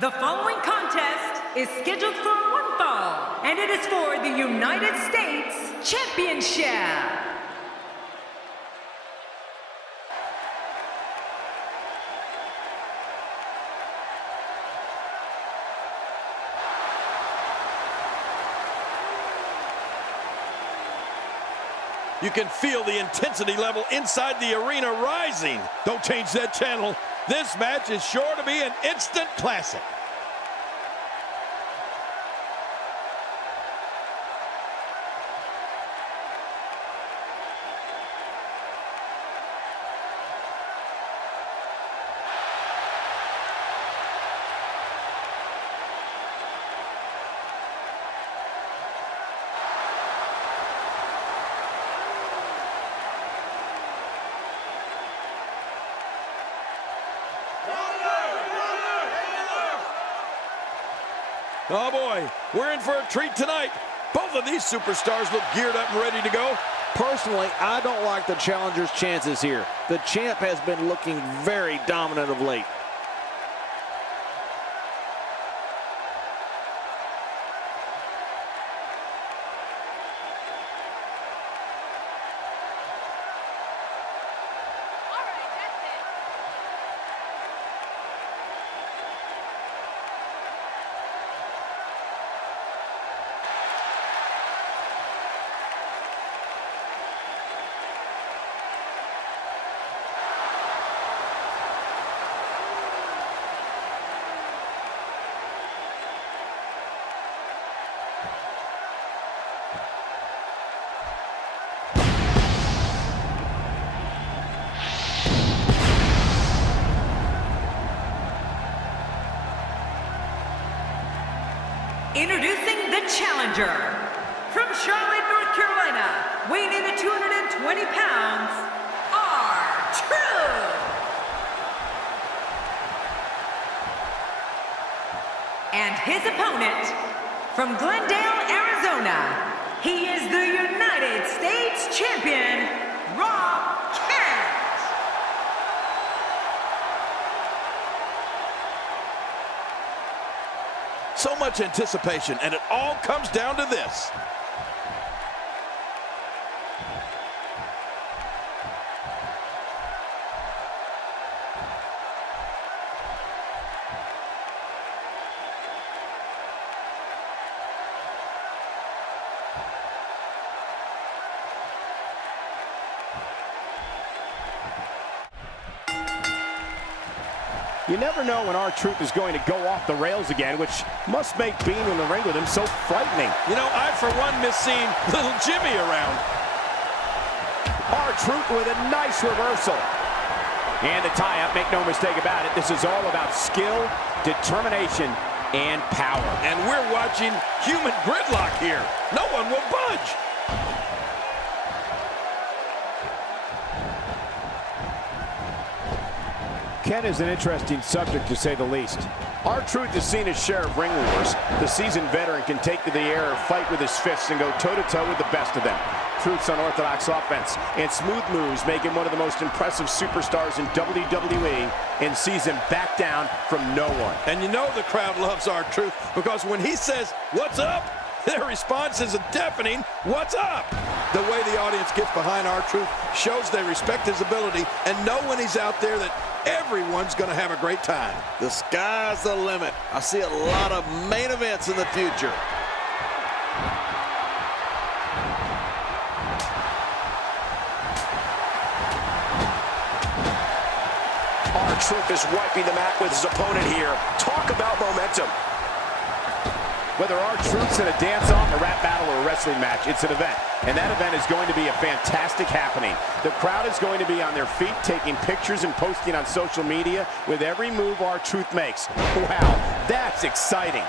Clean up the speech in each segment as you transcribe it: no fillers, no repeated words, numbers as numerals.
The following contest is scheduled for one fall, and it is for the United States Championship. You can feel the intensity level inside the arena rising. Don't change that channel. This match is sure to be an instant classic. Oh boy, we're in for a treat tonight. Both of these superstars look geared up and ready to go. Personally, I don't like the challenger's chances here. The champ has been looking very dominant of late. Introducing the challenger, from Charlotte, North Carolina, weighing in at 220 pounds, R-Truth. And his opponent, from Glendale, Arizona, he is the United States Champion, Rob Kent. So much anticipation, and it all comes down to this. You never know when R-Truth is going to go off the rails again, which must make being in the ring with him so frightening. You know, I, for one, miss seeing little Jimmy around. R-Truth with a nice reversal. And the tie-up, make no mistake about it, this is all about skill, determination, and power. And we're watching human gridlock here. No one will budge. Ken is an interesting subject, to say the least. R-Truth has seen his share of ring wars. The seasoned veteran can take to the air or fight with his fists and go toe-to-toe with the best of them. Truth's unorthodox offense and smooth moves make him one of the most impressive superstars in WWE, and sees him back down from no one. And you know the crowd loves R-Truth, because when he says, "What's up?" their response is a deafening, "What's up?" The way the audience gets behind R-Truth shows they respect his ability and know when he's out there that everyone's going to have a great time. The sky's the limit. I see a lot of main events in the future. R-Truth is wiping the mat with his opponent here. Talk about momentum. Whether R-Truth's in a dance-off, a rap battle, or a wrestling match, it's an event. And that event is going to be a fantastic happening. The crowd is going to be on their feet, taking pictures and posting on social media with every move R-Truth makes. Wow, that's exciting.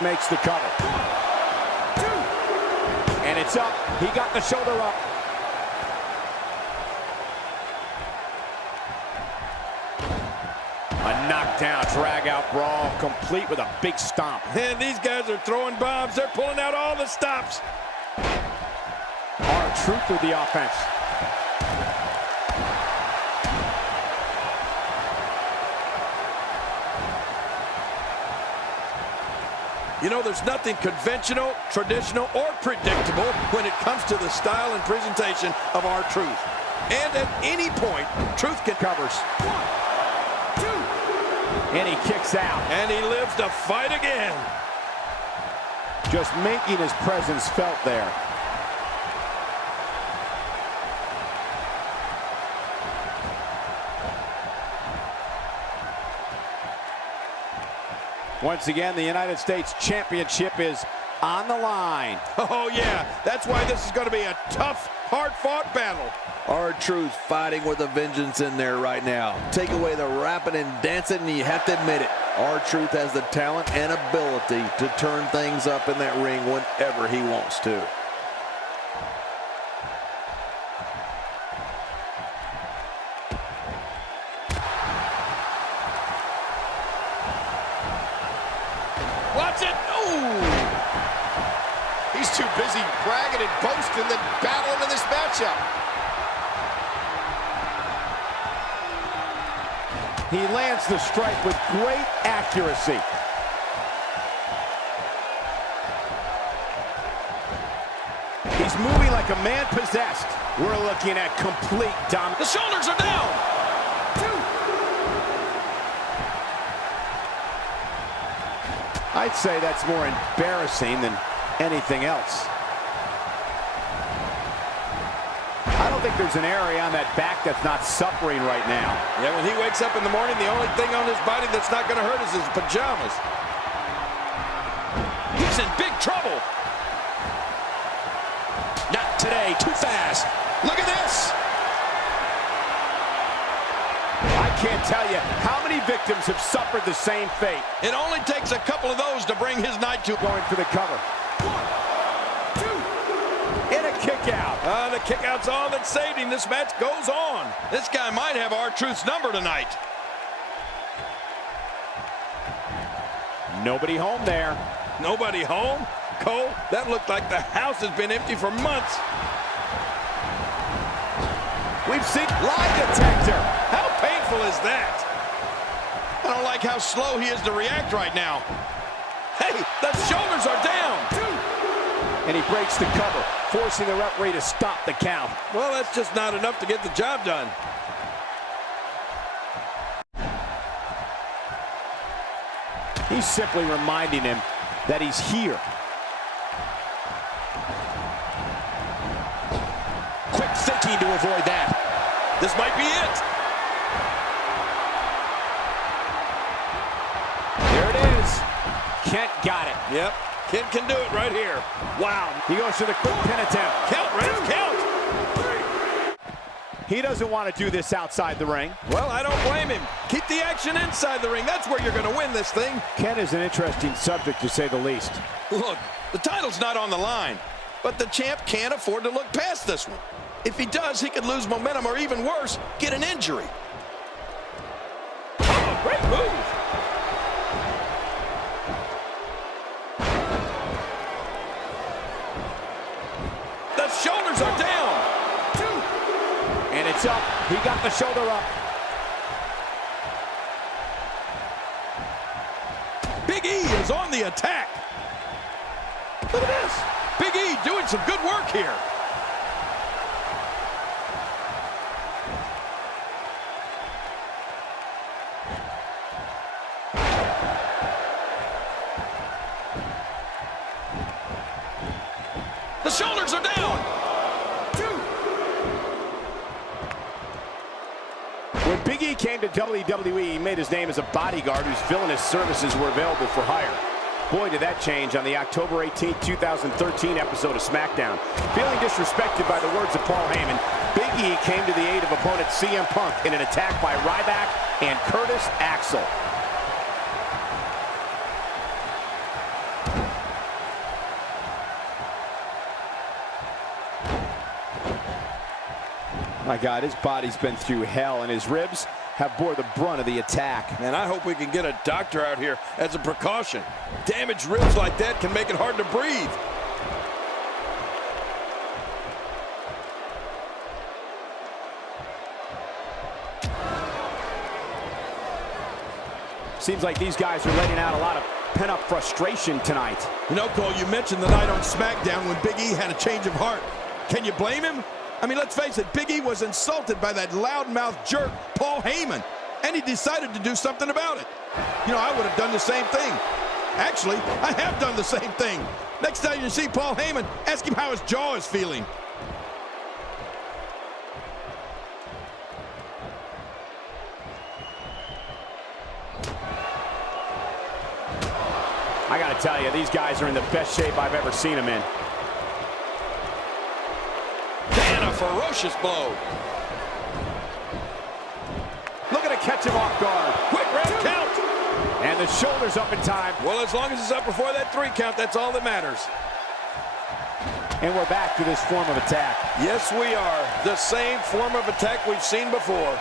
Makes the cover. 1, 2. And it's up. He got the shoulder up. A knockdown, drag-out brawl, complete with a big stomp. And these guys are throwing bombs. They're pulling out all the stops. R-Truth with the offense. You know, there's nothing conventional, traditional, or predictable when it comes to the style and presentation of R-Truth. And at any point, Truth can covers. 1, 2. And he kicks out. And he lives to fight again. Just making his presence felt there. Once again, the United States Championship is on the line. Oh, yeah. That's why this is going to be a tough, hard-fought battle. R-Truth fighting with a vengeance in there right now. Take away the rapping and dancing, and you have to admit it. R-Truth has the talent and ability to turn things up in that ring whenever he wants to. Watch it. Ooh. He's too busy bragging and boasting than battling in this matchup. He lands the strike with great accuracy. He's moving like a man possessed. We're looking at complete dominance. The shoulders are down. 2. I'd say that's more embarrassing than anything else. I don't think there's an area on that back that's not suffering right now. Yeah, when he wakes up in the morning, the only thing on his body that's not going to hurt is his pajamas. He's in big trouble. Not today, too fast. Look at this. I can't tell you how many victims have suffered the same fate. It only takes a couple of those to bring his night to Going for the cover. 1, 2. And a kick out. The kick out's all that saved him. This match goes on. This guy might have R-Truth's number tonight. Nobody home there. Nobody home? Cole, that looked like the house has been empty for months. We've seen lie detector. How painful is that? I don't like how slow he is to react right now. Hey, the shoulders are down. 2. And he breaks the cover, forcing the referee to stop the count. Well, that's just not enough to get the job done. He's simply reminding him that he's here. Quick thinking to avoid that. This might be it. There it is. Kent got it. Yep, Kent can do it right here. Wow. He goes for the quick pin attempt. Count, Ref, count. 3. He doesn't want to do this outside the ring. Well, I don't blame him. Keep the action inside the ring. That's where you're going to win this thing. Kent is an interesting subject, to say the least. Look, the title's not on the line, but the champ can't afford to look past this one. If he does, he could lose momentum or, even worse, get an injury. Oh, great move. The shoulders are down. 2. And it's up. He got the shoulder up. Big E is on the attack. Look at this. Big E doing some good work here. The shoulders are down. 2. When Big E came to WWE, he made his name as a bodyguard whose villainous services were available for hire. Boy, did that change on the October 18, 2013 episode of SmackDown. Feeling disrespected by the words of Paul Heyman, Big E came to the aid of opponent CM Punk in an attack by Ryback and Curtis Axel. My God, his body's been through hell, and his ribs have bore the brunt of the attack. And I hope we can get a doctor out here as a precaution. Damaged ribs like that can make it hard to breathe. Seems like these guys are letting out a lot of pent-up frustration tonight. You know, Cole, you mentioned the night on SmackDown when Big E had a change of heart. Can you blame him? I mean, let's face it, Big E was insulted by that loudmouth jerk, Paul Heyman, and he decided to do something about it. You know, I would have done the same thing. Actually, I have done the same thing. Next time you see Paul Heyman, ask him how his jaw is feeling. I gotta tell you, these guys are in the best shape I've ever seen them in. And a ferocious blow. Looking to catch him off guard. Quick round count. And the shoulder's up in time. Well, as long as it's up before that 3 count, that's all that matters. And we're back to this form of attack. Yes, we are. The same form of attack we've seen before.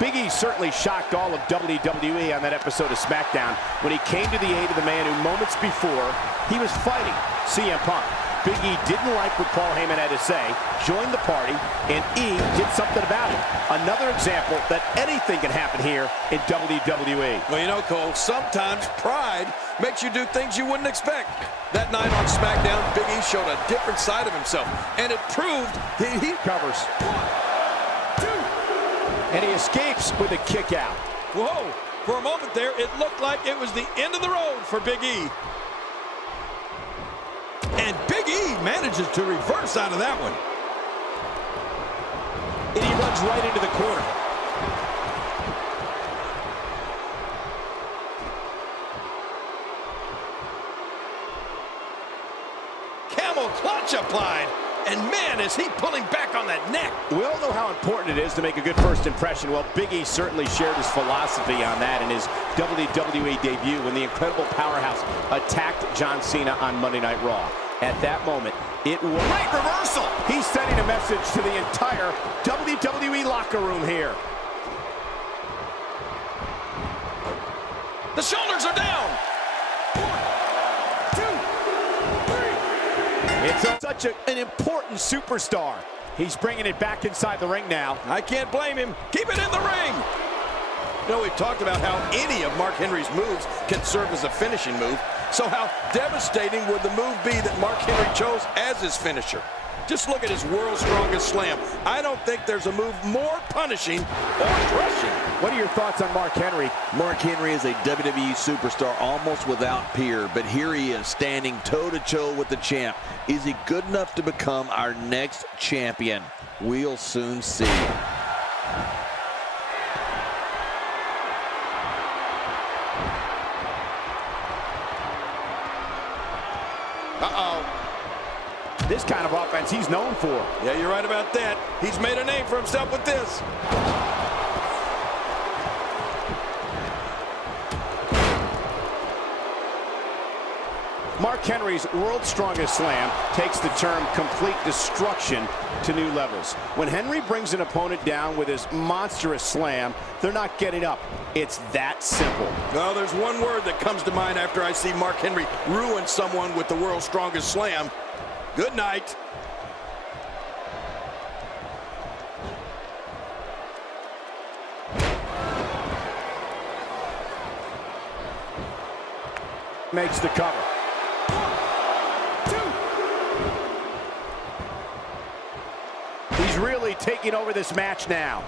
Big E certainly shocked all of WWE on that episode of SmackDown when he came to the aid of the man who moments before he was fighting CM Punk. Big E didn't like what Paul Heyman had to say, joined the party, and E did something about it. Another example that anything can happen here in WWE. Well, you know, Cole, sometimes pride makes you do things you wouldn't expect. That night on SmackDown, Big E showed a different side of himself, and it proved he Covers. 1, 2. And he escapes with a kick out. Whoa! For a moment there, it looked like it was the end of the road for Big E. And Big E manages to reverse out of that one. And he runs right into the corner. Camel clutch applied. And man, is he pulling back on that neck. We all know how important it is to make a good first impression. Well, Big E certainly shared his philosophy on that in his WWE debut when the incredible powerhouse attacked John Cena on Monday Night Raw. At that moment, it was Great reversal. He's sending a message to the entire WWE locker room here. The shoulders are down. 1, 2, 3. It's such an important superstar. He's bringing it back inside the ring now. I can't blame him. Keep it in the ring. You know, we've talked about how any of Mark Henry's moves can serve as a finishing move. So how devastating would the move be that Mark Henry chose as his finisher? Just look at his world's strongest slam. I don't think there's a move more punishing or crushing. What are your thoughts on Mark Henry? Mark Henry is a WWE superstar almost without peer, but here he is standing toe-to-toe with the champ. Is he good enough to become our next champion? We'll soon see. Uh-oh. This kind of offense he's known for. Yeah, you're right about that. He's made a name for himself with this. Mark Henry's world's strongest slam takes the term complete destruction to new levels. When Henry brings an opponent down with his monstrous slam, they're not getting up. It's that simple. Well, there's one word that comes to mind after I see Mark Henry ruin someone with the world's strongest slam. Good night. Makes the cover. 1, 2. He's really taking over this match now.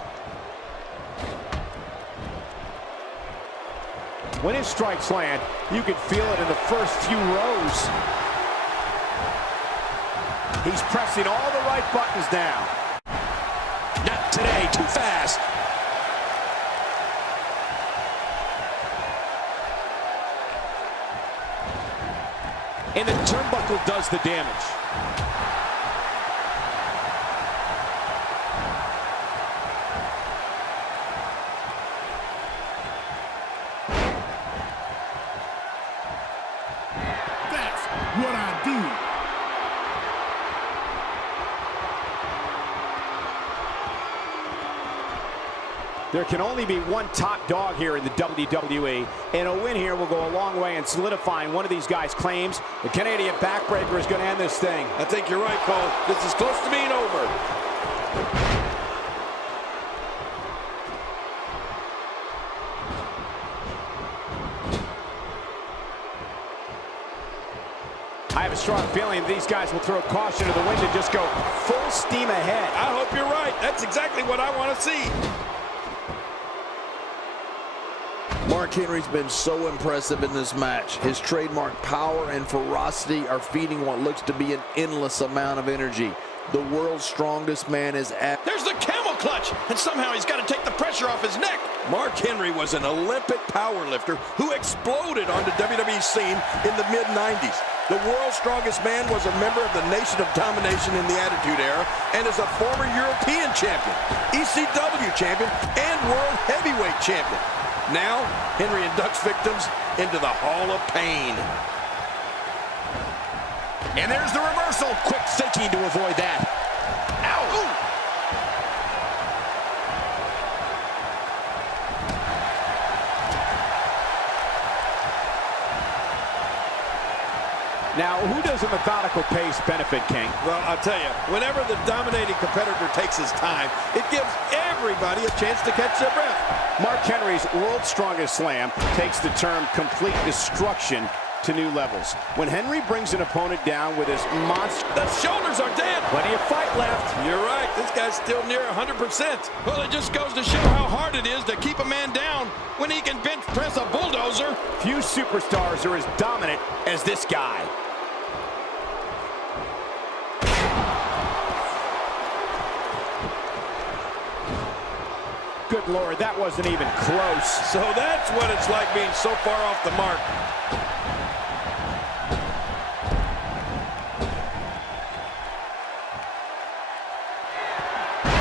When his strikes land, you can feel it in the first few rows. He's pressing all the right buttons now. Not today, too fast. And the turnbuckle does the damage. That's what I do. There can only be one top dog here in the WWE, and a win here will go a long way in solidifying one of these guys' claims. The Canadian backbreaker is going to end this thing. I think you're right, Cole. This is close to being over. a strong feeling these guys will throw caution to the wind and just go full steam ahead. I hope you're right. That's exactly what I want to see. Mark Henry's been so impressive in this match. His trademark power and ferocity are feeding what looks to be an endless amount of energy. The world's strongest man is at... There's the camel clutch, and somehow he's got to take the pressure off his neck. Mark Henry was an Olympic powerlifter who exploded on the WWE scene in the mid-90s. The world's strongest man was a member of the Nation of Domination in the Attitude Era and is a former European champion, ECW champion, and world heavyweight champion. Now, Henry inducts victims into the Hall of Pain. And there's the reversal. Quick thinking to avoid that. Ow! Ooh. Now, who does a methodical pace benefit, King? Well, I'll tell you, whenever the dominating competitor takes his time, it gives everybody a chance to catch their breath. Mark Henry's world's strongest slam takes the term complete destruction to new levels. When Henry brings an opponent down with his monster... The shoulders are dead. Plenty of fight left. You're right. This guy's still near 100%. Well, it just goes to show how hard it is to keep a man down when he can bench press a bulldozer. Few superstars are as dominant as this guy. Good Lord, that wasn't even close. So that's what it's like being so far off the mark.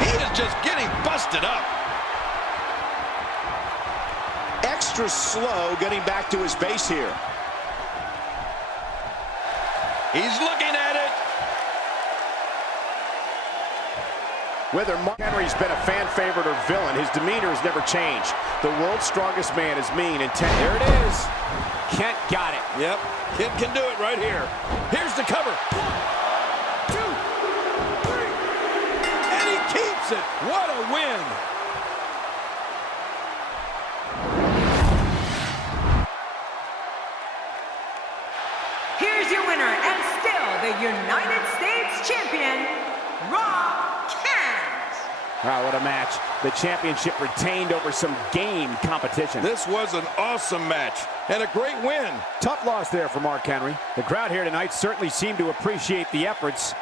He is just getting busted up. Extra slow getting back to his base here. He's looking at it. Whether Mark Henry's been a fan favorite or villain, his demeanor has never changed. The world's strongest man is mean and tense. There it is. Kent got it. Yep, Kent can do it right here. Here's the cover. 1, 2, 3. And he keeps it. What a win. Here's your winner and still the United States champion, Wow, what a match. The championship retained over some game competition. This was an awesome match and a great win. Tough loss there for Mark Henry. The crowd here tonight certainly seemed to appreciate the efforts.